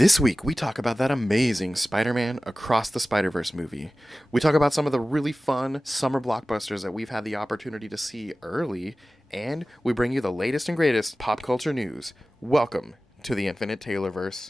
This week, we talk about that amazing Spider-Man Across the Spiderverse movie. We talk about some of the really fun summer blockbusters that we've had the opportunity to see early, and we bring you the latest and greatest pop culture news. Welcome to the Infinite Taylorverse.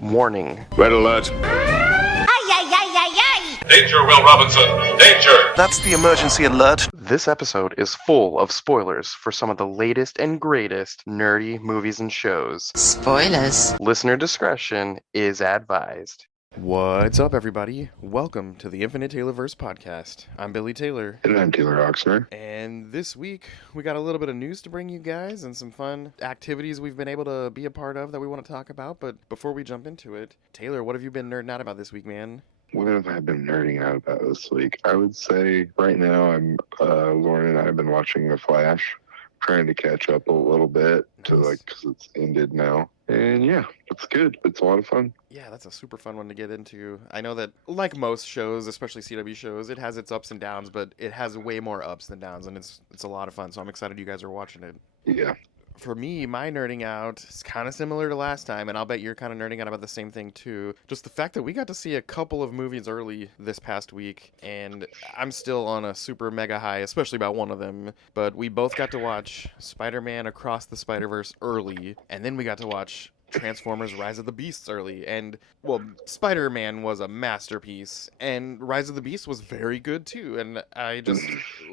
Warning. Red alert. Ay, ay, ay, ay, ay! Danger, Will Robinson. Danger! That's the emergency alert. This episode is full of spoilers for some of the latest and greatest nerdy movies and shows. Spoilers. Listener discretion is advised. What's up, everybody? Welcome to the Infinite Taylorverse podcast. I'm Billy Taylor. And I'm Taylor Oxner. And this week, we got a little bit of news to bring you guys and some fun activities we've been able to be a part of that we want to talk about. But before we jump into it, Taylor, what have you been nerding out about this week, man? What have I been nerding out about this week? I would say right now Lauren and I have been watching The Flash, trying to catch up a little bit because it's ended now. And yeah, it's good. It's a lot of fun. Yeah, that's a super fun one to get into. I know that, like most shows, especially CW shows, it has its ups and downs, but it has way more ups than downs, and it's a lot of fun. So I'm excited you guys are watching it. Yeah. For me, my nerding out is kind of similar to last time, and I'll bet you're kind of nerding out about the same thing too. Just the fact that we got to see a couple of movies early this past week, and I'm still on a super mega high, especially about one of them. But we both got to watch Spider-Man Across the Spiderverse early, and then we got to watch Transformers Rise of the Beasts early. And, well, Spider-Man was a masterpiece, and Rise of the Beast was very good too, and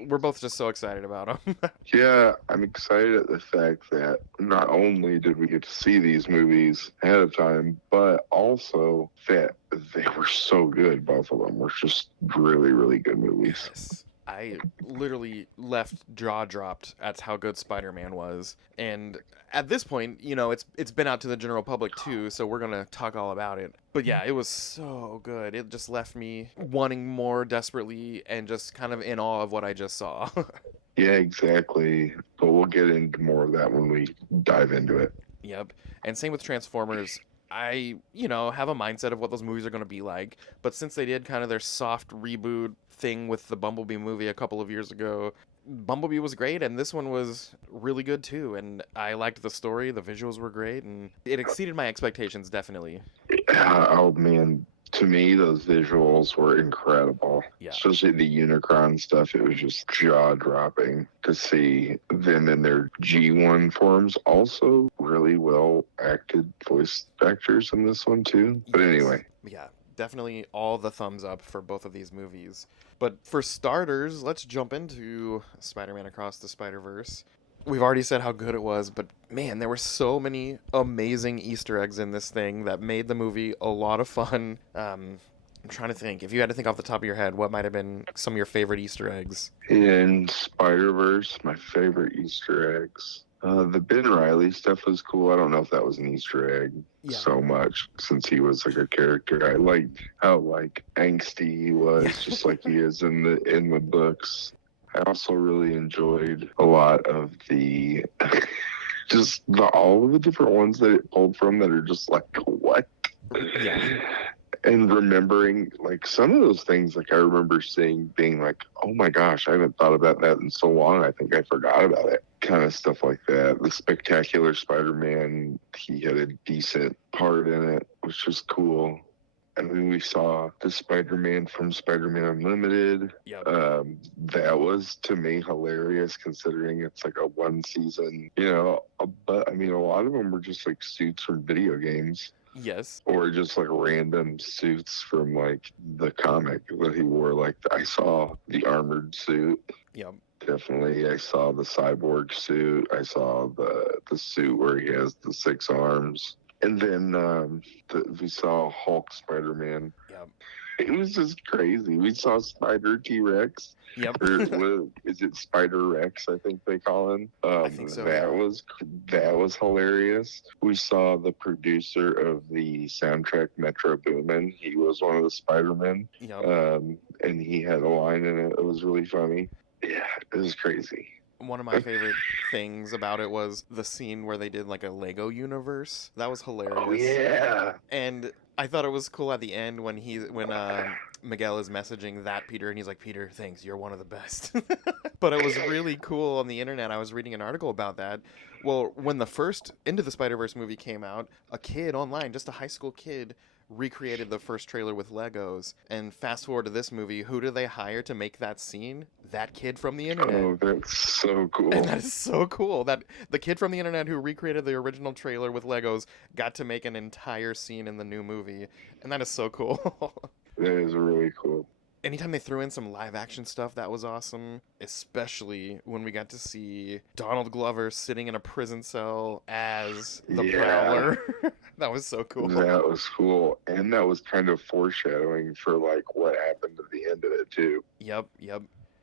we're both just so excited about them. Yeah, I'm excited at the fact that not only did we get to see these movies ahead of time, but also that they were so good. Both of them were just really, really good movies. Yes. I literally left jaw dropped at how good Spider-Man was. And at this point, you know, it's been out to the general public too, so we're going to talk all about it. But yeah, it was so good. It just left me wanting more desperately and just kind of in awe of what I just saw. Yeah, exactly. But we'll get into more of that when we dive into it. Yep. And same with Transformers. I, have a mindset of what those movies are going to be like. But since they did kind of their soft reboot thing with the Bumblebee movie a couple of years ago, Bumblebee was great, and this one was really good too. And I liked the story, the visuals were great, and it exceeded my expectations, definitely. Oh man, to me those visuals were incredible. Yeah. Especially the Unicron stuff. It was just jaw-dropping to see them in their G1 forms. Also really well acted voice actors in this one too. But anyway. Yeah, definitely all the thumbs up for both of these movies. But for starters, let's jump into Spider-Man Across the Spiderverse. We've already said how good it was, but man, there were so many amazing Easter eggs in this thing that made the movie a lot of fun. I'm trying to think. If you had to think off the top of your head, what might have been some of your favorite Easter eggs? In Spider-Verse, my favorite Easter eggs. The Ben Reilly stuff was cool. I don't know if that was an Easter egg so much, since he was like a character. I liked how angsty he was, just like he is in the books. I also really enjoyed a lot of the all of the different ones that it pulled from that are just like, what? Yeah. And remembering, some of those things, I remember being like, oh my gosh, I haven't thought about that in so long. I think I forgot about it. Kind of stuff like that. The Spectacular Spider-Man, he had a decent part in it, which was cool. And then we saw the Spider-Man from Spider-Man Unlimited. Yep. That was, to me, hilarious, considering it's like a one season, but I mean, a lot of them were just suits from video games. Yes. Or just random suits from the comic that he wore. I saw the armored suit. Yep. Definitely. I saw the cyborg suit. I saw the suit where he has the 6 arms. And then we saw Hulk Spider-Man. Yep. It was just crazy. We saw Spider T-Rex. Yep. Or is it Spider Rex? I think they call him. I think so. That was hilarious. We saw the producer of the soundtrack, Metro Boomin. He was one of the Spider-Men. Yep. And he had a line in it. It was really funny. Yeah, it was crazy. One of my favorite things about it was the scene where they did like a Lego universe. That was hilarious. Oh yeah. And I thought it was cool at the end when Miguel is messaging that Peter, and he's like, Peter, thanks, you're one of the best. But it was really cool on the internet. I was reading an article about that. Well, when the first Into the Spider-Verse movie came out, a kid online, just a high school kid, recreated the first trailer with Legos. And fast forward to this movie, who do they hire to make that scene? That kid from the internet. Oh, that's so cool. And that is so cool that the kid from the internet who recreated the original trailer with Legos got to make an entire scene in the new movie. And that is so cool. That is really cool. Anytime they threw in some live action stuff, that was awesome. Especially when we got to see Donald Glover sitting in a prison cell as the Prowler. That was so cool. That was cool. And that was kind of foreshadowing for like what happened at the end of it too. Yep.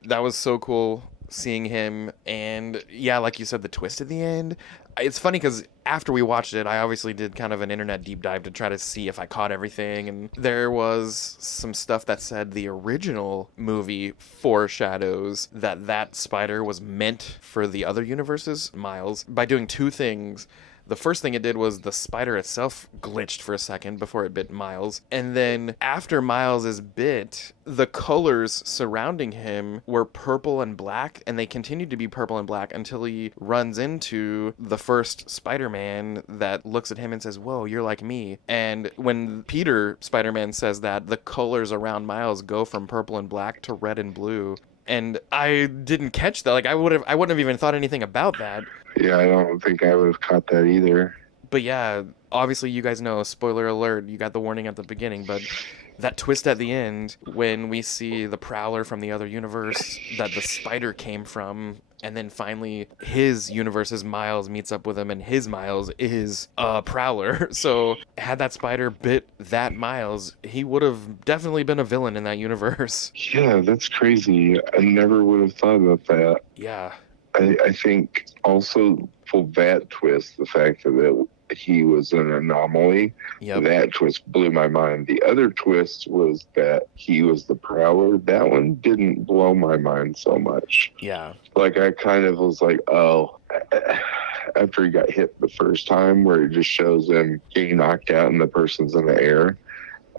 That was so cool seeing him. And yeah, like you said, the twist at the end. It's funny because after we watched it, I obviously did kind of an internet deep dive to try to see if I caught everything. And there was some stuff that said the original movie foreshadows that spider was meant for the other universes, Miles, by doing two things. The first thing it did was the spider itself glitched for a second before it bit Miles. And then after Miles is bit, the colors surrounding him were purple and black, and they continued to be purple and black until he runs into the first Spider-Man that looks at him and says, whoa, you're like me. And when Peter Spider-Man says that, the colors around Miles go from purple and black to red and blue. And I didn't catch that. Like I wouldn't have even thought anything about that. Yeah, I don't think I would have caught that either. But yeah, obviously you guys know, spoiler alert, you got the warning at the beginning, but that twist at the end when we see the Prowler from the other universe that the spider came from, and then finally his universe's Miles meets up with him, and his Miles is a Prowler. So had that spider bit that Miles, he would have definitely been a villain in that universe. Yeah, that's crazy. I never would have thought about that. Yeah. I think also for that twist, the fact that he was an anomaly, that twist blew my mind. The other twist was that he was the Prowler. That one didn't blow my mind so much. Yeah. Like I kind of was like, oh, after he got hit the first time where it just shows him getting knocked out and the person's in the air,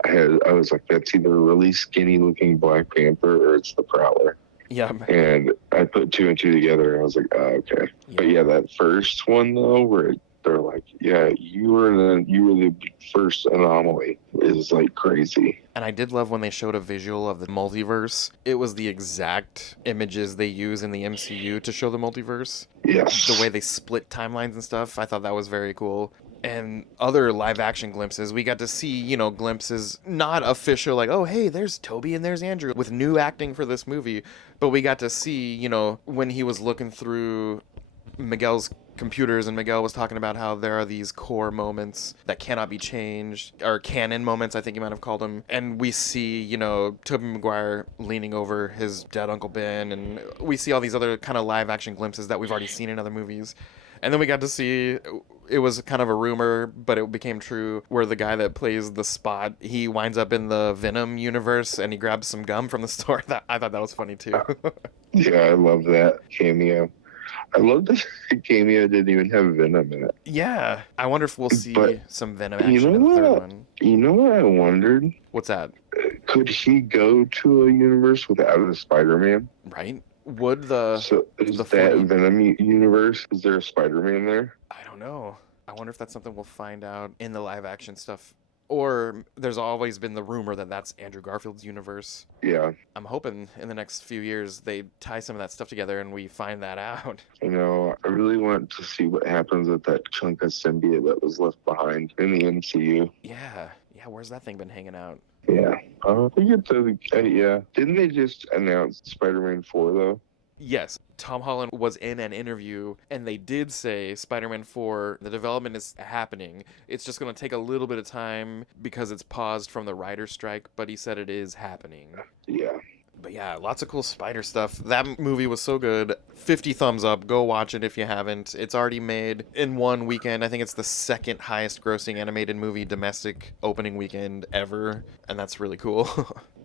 I was like, that's either a really skinny looking Black Panther or it's the Prowler. Yeah. And I put two and two together and I was like, oh, okay. Yeah. But yeah, that first one though, where they're like, yeah, you were the first anomaly, is like crazy. And I did love when they showed a visual of the multiverse. It was the exact images they use in the MCU to show the multiverse. Yes. The way they split timelines and stuff, I thought that was very cool. And other live action glimpses, we got to see, glimpses, not official, like, oh, hey, there's Toby and there's Andrew with new acting for this movie. But we got to see, when he was looking through Miguel's computers and Miguel was talking about how there are these core moments that cannot be changed, or canon moments, I think you might have called them. And we see, Tobey Maguire leaning over his dead Uncle Ben, and we see all these other kind of live action glimpses that we've already seen in other movies. And then we got to see, it was kind of a rumor, but it became true, where the guy that plays the Spot, he winds up in the Venom universe and he grabs some gum from the store. I thought that was funny too. Yeah, I love that cameo. I love that cameo didn't even have Venom in it. Yeah. I wonder if we'll see some Venom action in the third one. You know what I wondered? What's that? Could he go to a universe without a Spider-Man? Right. Would the... So is that Venom universe? Is there a Spider-Man there? I don't know. I wonder if that's something we'll find out in the live action stuff. Or there's always been the rumor that that's Andrew Garfield's universe. Yeah. I'm hoping in the next few years they tie some of that stuff together and we find that out. I really want to see what happens with that chunk of symbiote that was left behind in the MCU. Yeah. Yeah, where's that thing been hanging out? Yeah. I think it's yeah. Didn't they just announce Spider-Man 4 though? Yes, Tom Holland was in an interview and they did say Spider-Man 4, the development is happening. It's just going to take a little bit of time because it's paused from the writer's strike, but he said it is happening. Yeah. But yeah, lots of cool spider stuff. That movie was so good. 50 thumbs up. Go watch it if you haven't. It's already made in one weekend. I think it's the second highest grossing animated movie domestic opening weekend ever, and that's really cool.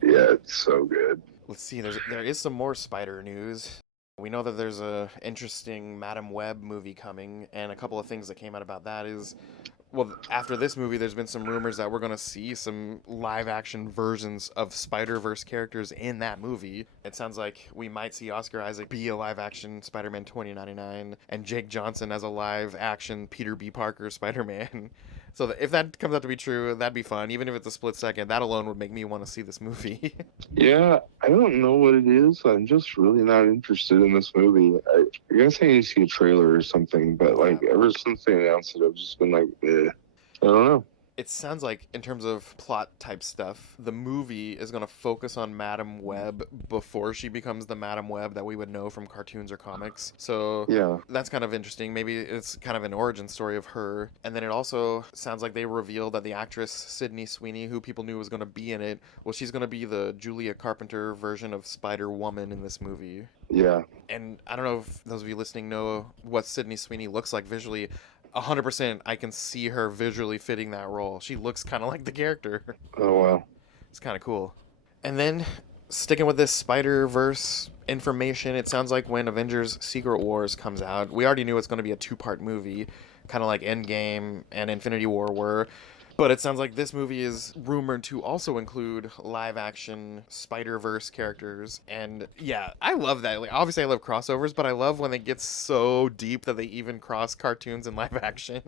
Yeah, it's so good. Let's see, there is some more spider news. We know that there's a interesting Madam Web movie coming, and a couple of things that came out about that is, well, after this movie, there's been some rumors that we're going to see some live-action versions of Spider-Verse characters in that movie. It sounds like we might see Oscar Isaac be a live-action Spider-Man 2099, and Jake Johnson as a live-action Peter B. Parker Spider-Man. So if that comes out to be true, that'd be fun. Even if it's a split second, that alone would make me want to see this movie. Yeah, I don't know what it is. I'm just really not interested in this movie. I guess I need to see a trailer or something, but like ever since they announced it, I've just been like, I don't know. It sounds like, in terms of plot type stuff, the movie is going to focus on Madam Web before she becomes the Madam Web that we would know from cartoons or comics. So Yeah. that's kind of interesting. Maybe it's kind of an origin story of her. And then it also sounds like they revealed that the actress Sydney Sweeney, who people knew was going to be in it, well, she's going to be the Julia Carpenter version of Spider-Woman in this movie. Yeah. And I don't know if those of you listening know what Sydney Sweeney looks like visually. 100% I can see her visually fitting that role. She looks kind of like the character. Oh, wow. It's kind of cool. And then, sticking with this Spider-Verse information, it sounds like when Avengers Secret Wars comes out, we already knew it's going to be a two-part movie, kind of like Endgame and Infinity War were. But it sounds like this movie is rumored to also include live-action Spider-Verse characters. And yeah, I love that. Like, obviously, I love crossovers, but I love when they get so deep that they even cross cartoons and live action.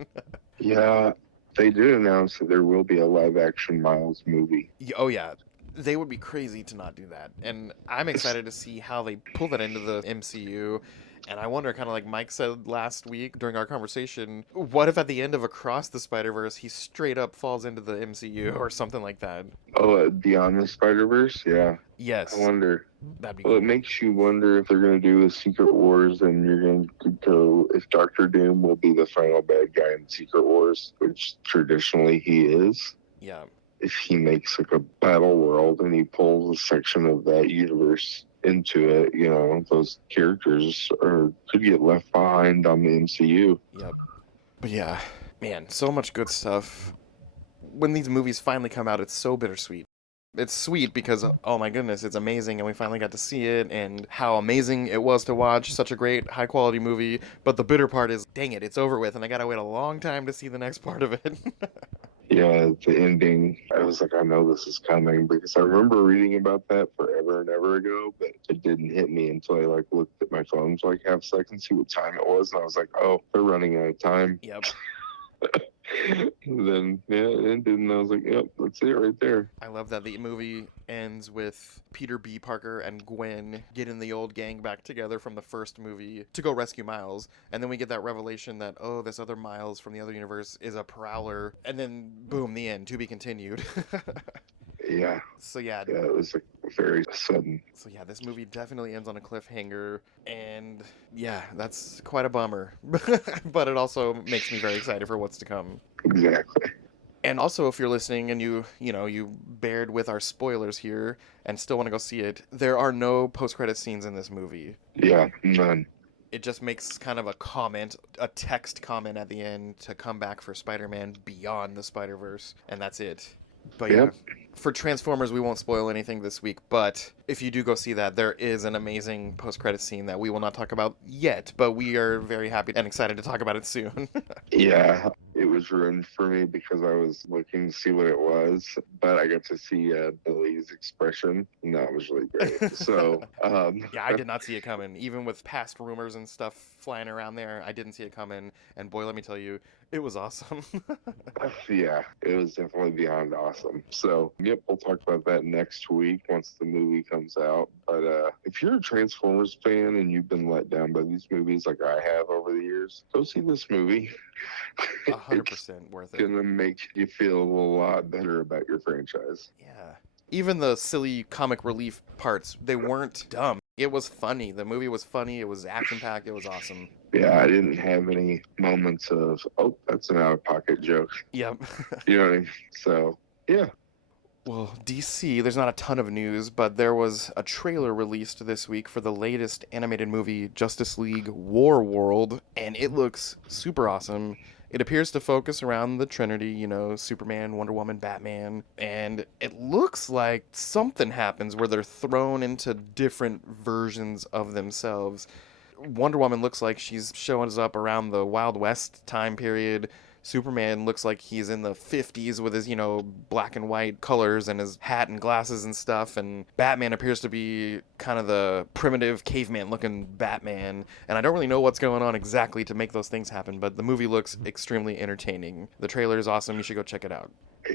Yeah, they did announce that there will be a live-action Miles movie. Oh, yeah. They would be crazy to not do that. And I'm excited to see how they pull that into the MCU. And I wonder, kind of like Mike said last week during our conversation, what if at the end of Across the Spider-Verse, he straight up falls into the MCU or something like that? Oh, Beyond the Spider-Verse? Yeah. Yes. I wonder. That'd be Well, cool. it makes you wonder if they're going to do a Secret Wars, and you're going to go if Doctor Doom will be the final bad guy in Secret Wars, which traditionally he is. Yeah. If he makes like a battle world and he pulls a section of that universe into it, you know, those characters could get left behind on the MCU. Yep. But yeah, man, so much good stuff. When these movies finally come out, it's so bittersweet. It's sweet because, oh my goodness, it's amazing and we finally got to see it and how amazing it was to watch such a great, high-quality movie. But the bitter part is, dang it, it's over with and I gotta wait a long time to see the next part of it. Yeah, the ending, I was like, I know this is coming because I remember reading about that forever and ever ago, but it didn't hit me until I like looked at my phone for like half a second, see what time it was, and I was like, oh, they're running out of time. Yep. And then, yeah, it ended, and I was like, yep, that's it right there. I love that the movie ends with Peter B. Parker and Gwen getting the old gang back together from the first movie to go rescue Miles. And then we get that revelation that, oh, this other Miles from the other universe is a Prowler. And then, boom, the end, to be continued. Yeah. So yeah, Yeah, it was like very sudden. So yeah, this movie definitely ends on a cliffhanger, and yeah, that's quite a bummer. But it also makes me very excited for what's to come. Exactly. And also, if you're listening and you bared with our spoilers here and still want to go see it, there are no post-credit scenes in this movie. Yeah, none. It just makes kind of a text comment at the end to come back for Spider-Man Beyond the Spider-Verse, and that's it. But yeah, Yep. For Transformers, we won't spoil anything this week, but if you do go see that, there is an amazing post-credit scene that we will not talk about yet, but we are very happy and excited to talk about it soon. Yeah, it was ruined for me because I was looking to see what it was, but I got to see Billy's expression, and that was really great. So, Yeah, I did not see it coming. Even with past rumors and stuff flying around there, I didn't see it coming, and boy, let me tell you, it was awesome. yeah, it was definitely beyond awesome. So, yep, we'll talk about that next week once the movie comes out. But if you're a Transformers fan and you've been let down by these movies like I have over the years, go see this movie. 100% worth It's it. gonna make you feel a lot better about your franchise. Yeah. Even the silly comic relief parts, they weren't dumb. It was funny. The movie was funny. It was action-packed. It was awesome. Yeah, I didn't have any moments of, oh, that's an out-of-pocket joke. Yep. You know what I mean? So, yeah. Well, DC, there's not a ton of news, but there was a trailer released this week for the latest animated movie, Justice League War World, and it looks super awesome. It appears to focus around the Trinity, you know, Superman, Wonder Woman, Batman, and it looks like something happens where they're thrown into different versions of themselves. Wonder Woman looks like she's showing up around the Wild West time period. Superman looks like he's in the 50s with his, you know, black and white colors and his hat and glasses and stuff. And Batman appears to be kind of the primitive caveman looking Batman. And I don't really know what's going on exactly to make those things happen, but the movie looks extremely entertaining. The trailer is awesome. You should go check it out.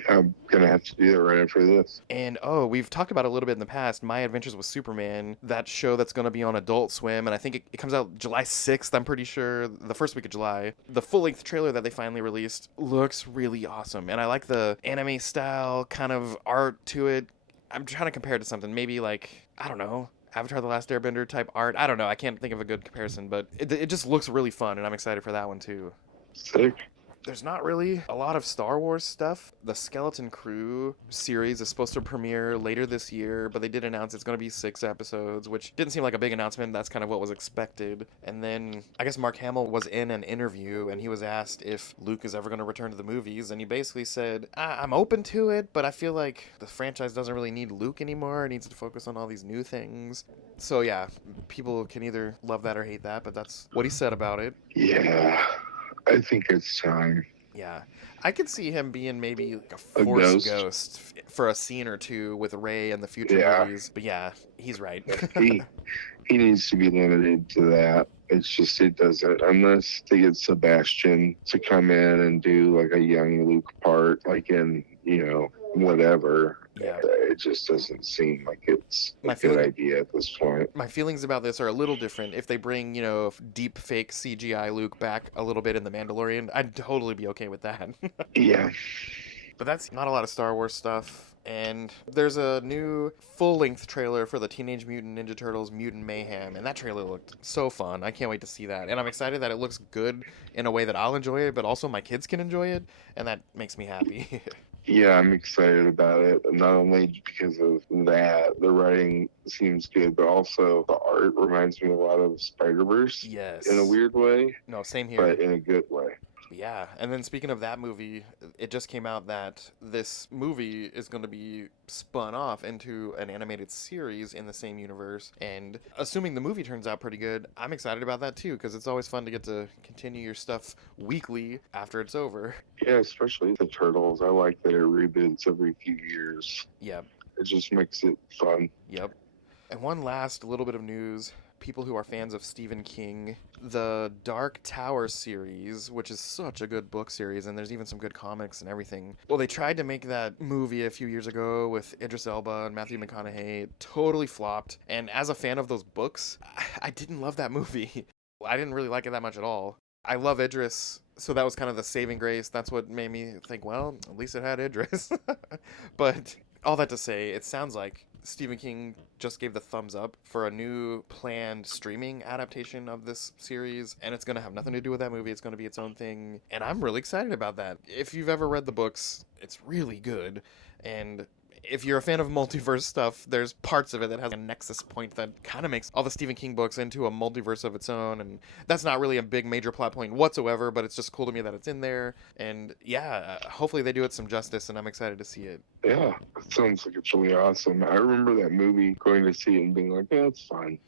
I'm going to have to do that right after this. And, oh, we've talked about it a little bit in the past, My Adventures with Superman, that show that's going to be on Adult Swim, and I think it comes out July 6th, I'm pretty sure, the first week of July. The full-length trailer that they finally released looks really awesome, and I like the anime style kind of art to it. I'm trying to compare it to something, maybe like, I don't know, Avatar: The Last Airbender type art. I don't know, I can't think of a good comparison, but it just looks really fun, and I'm excited for that one too. Sick. There's not really a lot of Star Wars stuff. The Skeleton Crew series is supposed to premiere later this year, but they did announce it's going to be 6 episodes, which didn't seem like a big announcement. That's kind of what was expected. And then I guess Mark Hamill was in an interview, and he was asked if Luke is ever going to return to the movies, and he basically said, I'm open to it, but I feel like the franchise doesn't really need Luke anymore. It needs to focus on all these new things. So yeah, people can either love that or hate that, but that's what he said about it. Yeah. I think it's time. Yeah. I could see him being maybe like a Force ghost for a scene or two with Rey in the future movies. But yeah, he's right. he needs to be limited to that. It's just, it doesn't, unless they get Sebastian to come in and do like a young Luke part, like in, you know, whatever. Yeah. It just doesn't seem like it's a good idea at this point. My feelings about this are a little different. If they bring, you know, deep fake CGI Luke back a little bit in The Mandalorian, I'd totally be okay with that. Yeah. But that's not a lot of Star Wars stuff. And there's a new full-length trailer for the Teenage Mutant Ninja Turtles Mutant Mayhem, and that trailer looked so fun. I can't wait to see that. And I'm excited that it looks good in a way that I'll enjoy it, but also my kids can enjoy it, and that makes me happy. Yeah, I'm excited about it. Not only because of that, the writing seems good, but also the art reminds me a lot of Spiderverse. Yes. In a weird way. No, same here. But in a good way. Yeah, and then speaking of that movie, it just came out that this movie is going to be spun off into an animated series in the same universe, and assuming the movie turns out pretty good, I'm excited about that too, because it's always fun to get to continue your stuff weekly after it's over. Yeah, especially the Turtles. I like that it reboots every few years. Yep. It just makes it fun. Yep. And one last little bit of news. People who are fans of Stephen King, the Dark Tower series, which is such a good book series, and there's even some good comics and everything. Well, they tried to make that movie a few years ago with Idris Elba and Matthew McConaughey. It totally flopped. And as a fan of those books, I didn't love that movie. I didn't really like it that much at all. I love Idris, so that was kind of the saving grace. That's what made me think, well, at least it had Idris. But all that to say, it sounds like Stephen King just gave the thumbs up for a new planned streaming adaptation of this series, and it's going to have nothing to do with that movie. It's going to be its own thing, and I'm really excited about that. If you've ever read the books, it's really good, and if you're a fan of multiverse stuff, there's parts of it that has a nexus point that kind of makes all the Stephen King books into a multiverse of its own, and that's not really a big major plot point whatsoever, but it's just cool to me that it's in there, and yeah, hopefully they do it some justice, and I'm excited to see it. Yeah, it sounds like it's really awesome. I remember that movie, going to see it and being like, yeah, it's fine.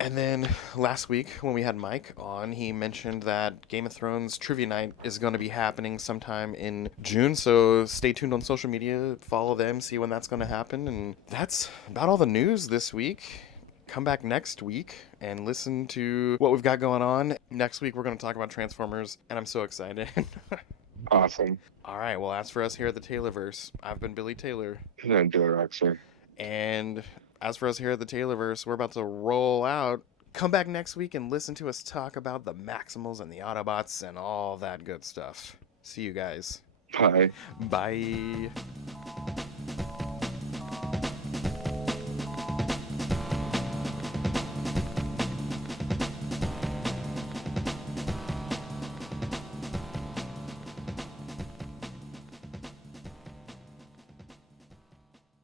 And then last week when we had Mike on, he mentioned that Game of Thrones Trivia Night is going to be happening sometime in June, so stay tuned on social media, follow them, see when that's going to happen, and that's about all the news this week. Come back next week and listen to what we've got going on. Next week we're going to talk about Transformers, and I'm so excited. Awesome. All right, well, as for us here at the Taylorverse, I've been Billy Taylor. And I'm Dylan Roxer. And as for us here at the Taylorverse, we're about to roll out. Come back next week and listen to us talk about the Maximals and the Autobots and all that good stuff. See you guys. Bye. Bye.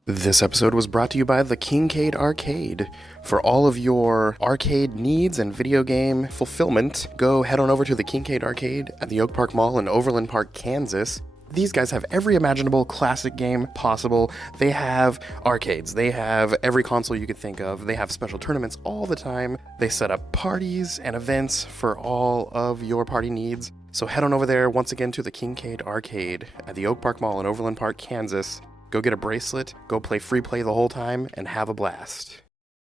This episode was brought to you by the Kingcade Arcade. For all of your arcade needs and video game fulfillment, go head on over to the Kingcade Arcade at the Oak Park Mall in Overland Park, Kansas. These guys have every imaginable classic game possible. They have arcades. They have every console you could think of. They have special tournaments all the time. They set up parties and events for all of your party needs. So head on over there once again to the Kingcade Arcade at the Oak Park Mall in Overland Park, Kansas. Go get a bracelet, go play free play the whole time, and have a blast.